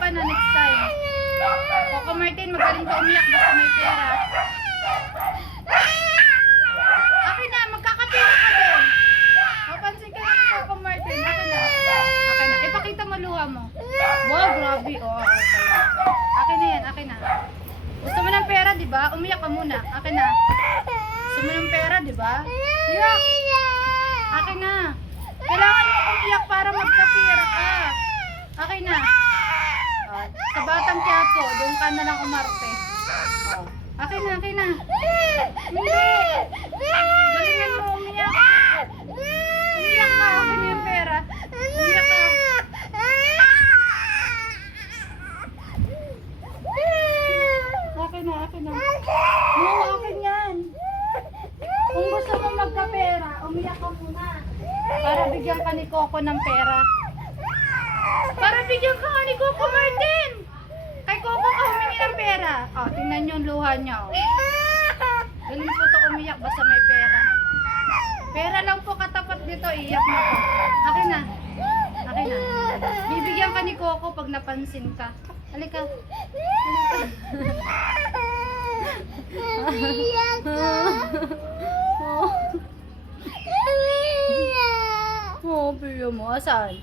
ka na next time. Coco Martin, magaling ka umiyak basta may pera. Akin na, magkakapira ka din. Mapansin ka lang Coco Martin. Akin na. Akin na. Ipakita mo luha mo. Wow, grabe. Oh, okay. Akin na yan, akin na. Gusto mo ng pera, di ba? Umiyak ka muna. Akin na. Gusto mo ng pera, di ba? Iyak. Akin na. Kailangan mo umiyak para magkapira ka. Akin na. Oh, sa Batang Quiapo, doon ka na lang umarte. Oh. Akin na, akin na. Hindi. Galingan mo, umiyak. Umiyak ka, akin na yung pera. Umiyak ka. Akin na, akin na. No, akin yan. Kung gusto mo magkapera, umiyak ka muna. Para bigyan ka ni Coco ng pera. Para bigyan ka ni Coco Martin. Kay Coco ka humingi ng pera. O, tingnan nyo yung luha niya. O. Galing po to umiyak basta may pera. Pera lang po katapat dito, iyak mo po. Akin na. Akin na. Bibigyan ka ni Coco pag napansin ka. Halika. Halika. Oh, piyo mo. Asan?